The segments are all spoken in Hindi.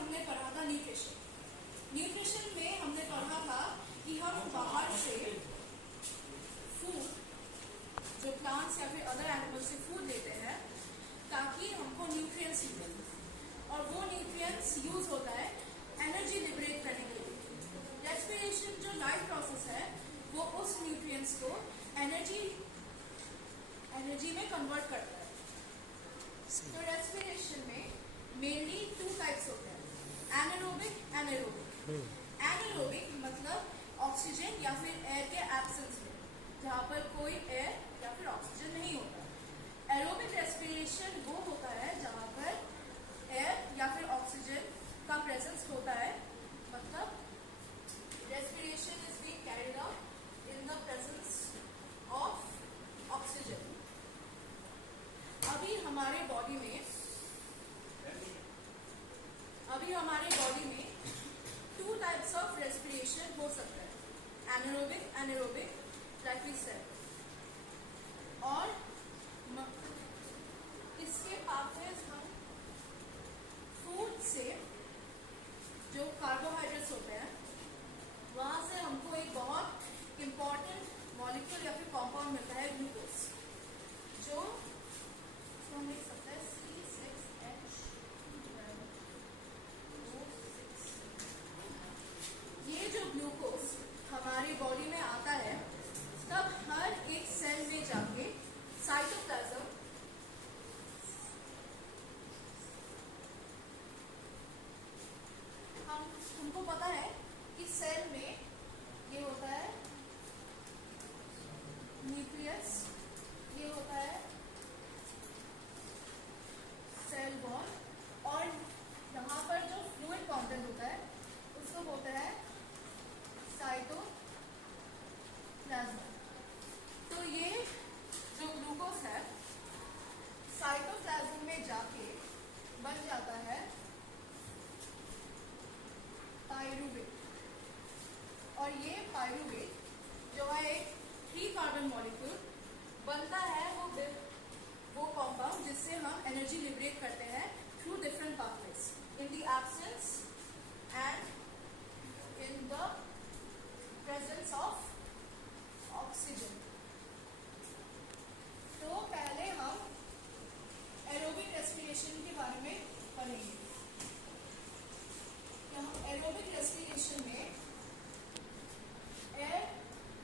हमने पढ़ा था न्यूट्रिशन। न्यूट्रिशन में हमने पढ़ा था कि हम बाहर से फूड, जो प्लांट्स या फिर अदर एनिमल्स से फूड लेते हैं ताकि हमको न्यूट्रिएंट्स मिले, और वो न्यूट्रिएंट्स यूज होता है एनर्जी लिबरेट करने के लिए। रेस्पिरेशन जो लाइफ प्रोसेस है वो उस न्यूट्रिएंट्स को एनर्जी में कन्वर्ट करता है। तो रेस्पिरेशन में मेनली 2 टाइप्स होते हैं, एनारोबिक, एनारोबिक। एनारोबिक मतलब ऑक्सीजन या फिर एयर के एब्सेंस में, जहाँ पर कोई एयर या फिर ऑक्सीजन नहीं होता। एरोबिक रेस्पिरेशन वो होता है जहाँ पर एयर या फिर ऑक्सीजन का प्रेजेंस होता है, मतलब respiration is being carried out in the presence of oxygen. अभी हमारे बॉडी में 2 टाइप्स ऑफ रेस्पिरेशन हो सकता है, anaerobic, anaerobic, like we said. और इसके पाथवेज हम फूड से जो कार्बोहाइड्रेट्स होते हैं वहां से हमको एक बहुत इंपॉर्टेंट मॉलिक्यूल या फिर कॉम्पाउंड मिलता है, ग्लूकोज, जो हम लिख सकते हैं C6H12O6। ये जो ग्लूकोज हमारी बॉडी में आता है तब हर एक सेल में जाके साइटोप्लाज्म हमको पता है कि सेल में ये होता है न्यूक्लियस, ये होता है सेल वॉल, और यहाँ पर जो फ्लूइड कंटेंट होता है उसको बोलते हैं साइटोप्लाज्म। तो ये जो ग्लूकोज है साइटोप्लाज्म में जाके बन जाता है पायरूवेट, और ये पायरूवेट जो है एक 3 कार्बन मॉलिक्यूल बनता है, वो कॉम्पाउंड जिससे हम एनर्जी लिबरेट करते हैं through different pathways in the absence and in the presence of oxygen. तो पहले हम एरोबिक रेस्पिरेशन के बारे में पढ़ेंगे। एरोबिक रेस्पिरेशन में एयर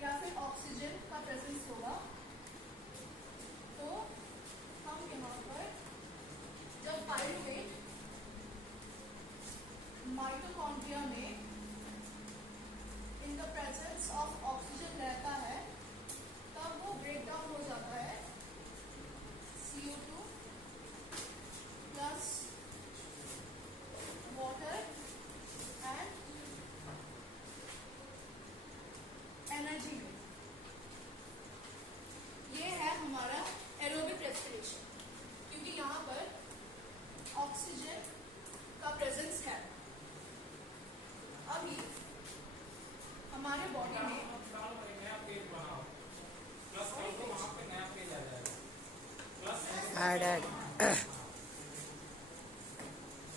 या फिर ऑक्सीजन का प्रेजेंस होगा। तो हम यहाँ पर जब पायरूवेट माइटोकॉन्ड्रिया में in the presence of oxygen रहता है तब वो ब्रेक डाउन हो जाता है CO2 plus water and energy में। ये है हमारा एरोबिक रेस्पिरेशन, क्योंकि यहाँ पर ऑक्सीजन का प्रेजेंस है। अभी हमारे बॉडी में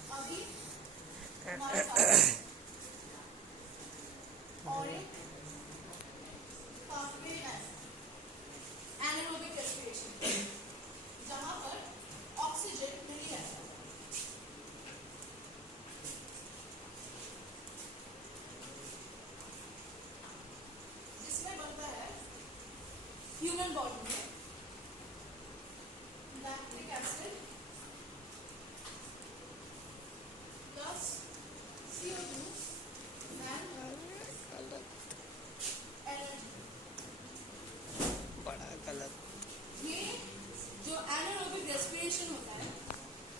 अभी हमारे पास और एक पाथवे है एनारोबिक रेस्पिरेशन, जहां पर ऑक्सीजन नहीं रहता। जिसमें बनता है ह्यूमन बॉडी में lactic acid plus CO2 and energy. बड़ा गलत। ये जो एनारोबिक रेस्पिरेशन होता है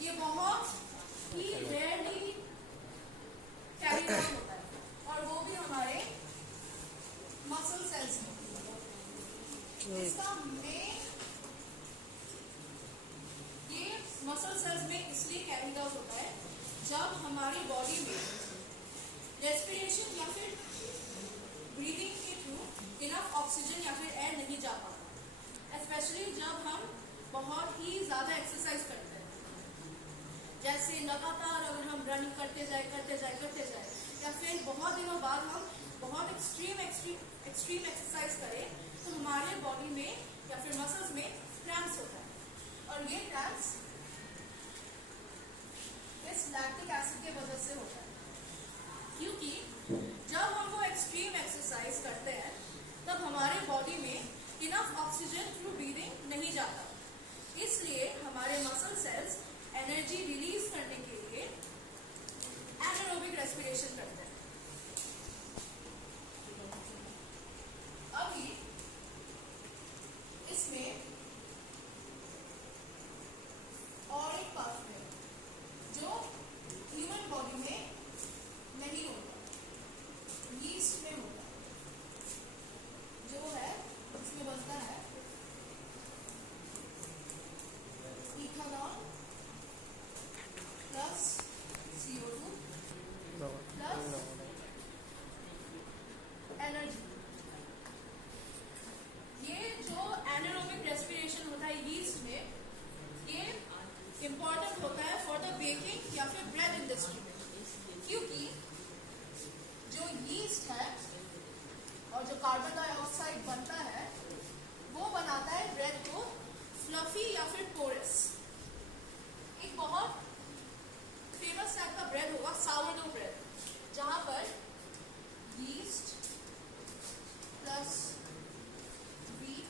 ये बहुत ही रेयरली कैरी आउट होता है, और वो भी हमारे मसल सेल्स में। इसका मेन ये मसल सेल्स में इसलिए कैरी आउट होता है जब हमारी बॉडी में रेस्पिरेशन या फिर ब्रीदिंग के थ्रू इनफ ऑक्सीजन या फिर एयर नहीं जा पाता, स्पेशली जब हम बहुत ही ज्यादा एक्सरसाइज करते हैं। जैसे लगातार अगर हम रनिंग करते जाए या फिर बहुत दिनों बाद हम बहुत एक्सट्रीम एक्सरसाइज करें तो हमारे बॉडी में या फिर मसल्स में क्रैम्प्स होता है। और ये क्रैम्प्स इस लैक्टिक एसिड के वजह से होता है, क्योंकि जब हम वो एक्सट्रीम एक्सरसाइज करते हैं तब हमारे बॉडी में इनफ ऑक्सीजन थ्रू ब्रीदिंग नहीं जाता, इसलिए हमारे मसल सेल्स एनर्जी रिलीज करने के लिए एनारोबिक रेस्पिरेशन करते हैं। अभी इसमें और एक पाथवे जो ह्यूमन बॉडी में नहीं होता, यीस्ट में होता है, जो है इसमें बनता है ethanol plus CO2 plus energy. ये जो एनारोबिक रेस्पिरेशन होता है यीस्ट में, ये इंपॉर्टेंट होता है फॉर द बेकिंग या फिर ब्रेड इंडस्ट्री में, क्योंकि जो यीस्ट है और जो कार्बन डाइऑक्साइड बनता है वो बनाता है ब्रेड को फ्लफी या फिर पोरस। एक बहुत फेमस टाइप का ब्रेड होगा सावरडो ब्रेड, जहां पर yeast plus wheat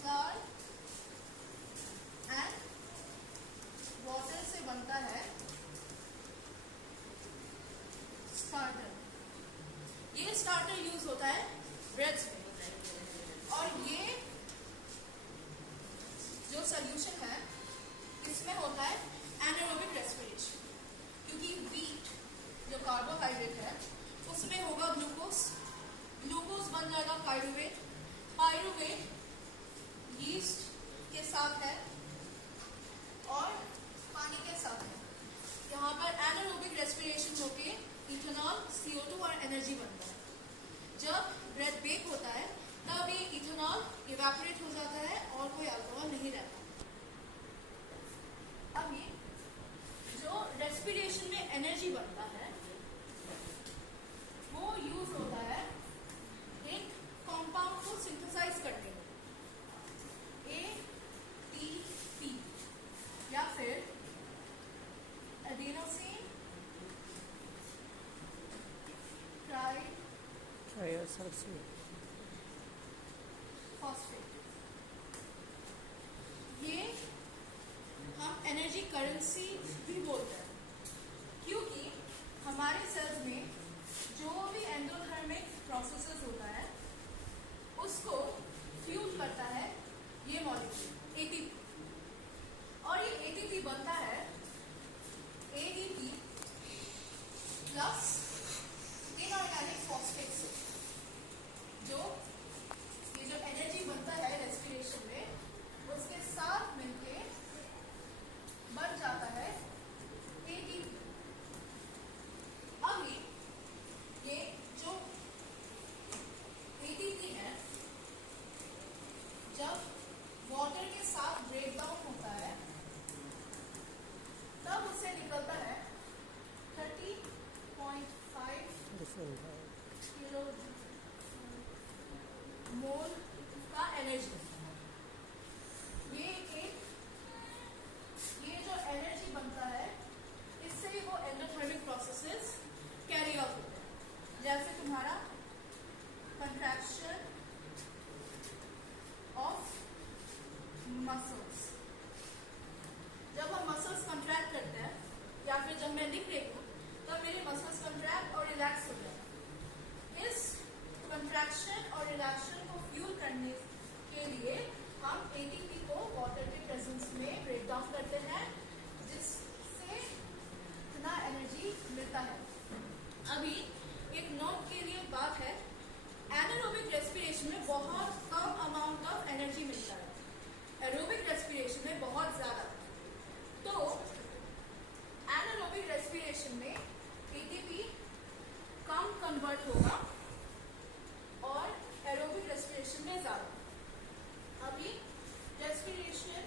flour and water से बनता है स्टार्टर। ये स्टार्टर यूज होता है ब्रेड्स में, और ये जो सोल्यूशन है इसमें होता है एनारोबिक रेस्पिरेशन, क्योंकि व्हीट जो कार्बोहाइड्रेट है उसमें होगा ग्लूकोज, ग्लूकोज बन जाएगा पायरुवेट, पायरुवेट यीस्ट के साथ है और पानी के साथ है। यहाँ पर एनारोबिक रेस्पिरेशन होके इथेनॉल, CO2 और एनर्जी बनता है। जब ब्रेड बेक होता है तब ये इथेनॉल इवेपोरेट हो जाता है और कोई अल्कोहल नहीं रहता। अब ये जो रेस्पिरेशन में एनर्जी बनता है वो यूज होता है एक कंपाउंड को सिंथेसाइज करने में, ATP या फिर एडेनोसिन ट्राइफॉस्फेट। ये हम एनर्जी करेंसी भी बोलते हैं, क्योंकि हमारे सेल्स में जो भी एंडोथर्मिक प्रोसेसेस होता है उसको फ्यूल करता है ये मॉलिक्यूल ATP, और ये ATP बनता है ADP प्लस इनऑर्गेनिक फॉस्फेट से। जो ये जो एनर्जी बनता है रेस्पिरेशन में उसके साथ मिलके बन जाता है ATP। अभी ये जो ATP है जब वाटर के साथ ब्रेक डाउन होता है तब उससे निकलता है 30.5 किलो मोल का एनर्जी। ये जो एनर्जी बनता है इससे ही वो एंडोथर्मिक प्रोसेसेस कैरी आउट होते हैं, जैसे तुम्हारा कंट्रैक्शन ऑफ मसल्स। जब हम मसल्स कंट्रैक्ट करते हैं या फिर जब मैं लिख रही हूँ तब मेरे मसल्स कंट्रैक्ट और रिलैक्स हो जाते हैं। इस कंट्रैक्शन और रिलैक्शन को फ्यूल करने के लिए हम ATP को वाटर के प्रेजेंस में ब्रेक डाउन करते हैं, जिससे इतना एनर्जी मिलता है। अभी एक नोट के लिए बात है, एनारोबिक रेस्पिरेशन में बहुत कम अमाउंट ऑफ एनर्जी मिलता है, एरोबिक रेस्पिरेशन में बहुत ज्यादा। तो एनारोबिक रेस्पिरेशन में ATP कम कन्वर्ट होगा और एरोबिक रेस्पिरेशन में ज्यादा। अभी रेस्पिरेशन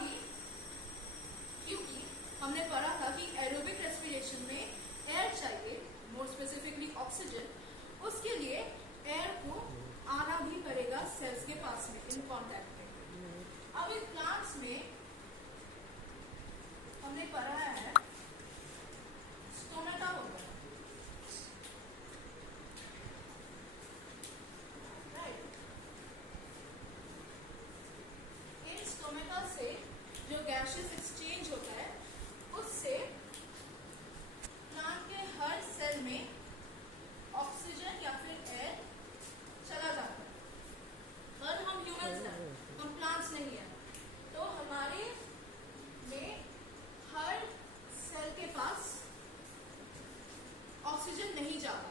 ही क्योंकि हमने पढ़ा था कि एरोबिक रेस्पिरेशन में एयर चाहिए, मोर स्पेसिफिकली ऑक्सीजन, उसके लिए एयर को आना भी पड़ेगा सेल्स के पास में, इन कॉन्टैक्ट में। अब इन प्लांट्स में हमने पढ़ा है स्टोमेटा होता है, राइट। इन स्टोमेटा से जो गैसेस एक्सचेंज होता है उससे प्लांट के हर सेल में ऑक्सीजन या फिर एयर चला जाता है। पर हम ह्यूमंस हैं, हम प्लांट्स नहीं हैं, तो हमारे में हर सेल के पास ऑक्सीजन नहीं जाता,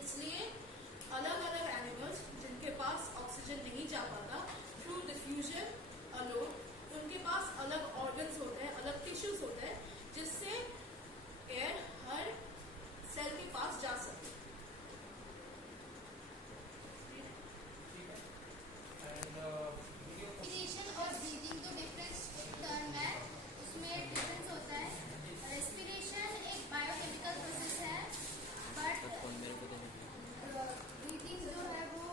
इसलिए अलग अलग एनिमल्स जिनके पास ऑक्सीजन नहीं जा पाता थ्रू डिफ्यूजन अलोन, उनके पास अलग ऑर्गन्स होते हैं, अलग टिश्यूज होते हैं जिससे एयर हर सेल के पास जा सके। रेस्पिरेशन और ब्रीदिंग तो डिफरेंस टर्म है, उसमें डिफरेंस होता है। रेस्पिरेशन एक बायोकेमिकल प्रोसेस है, बट ब्रीदिंग जो है वो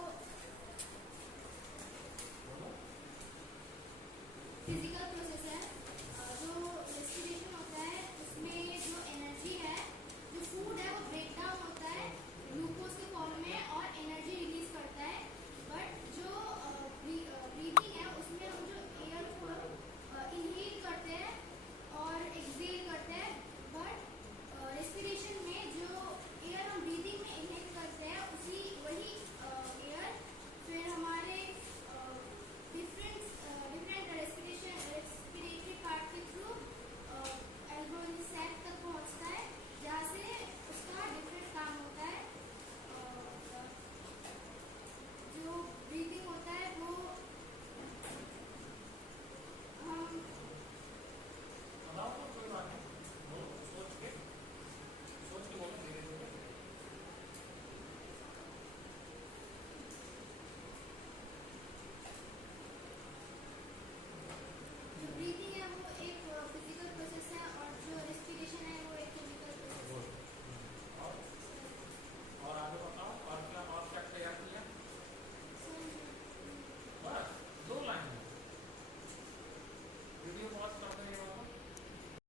फिजिकल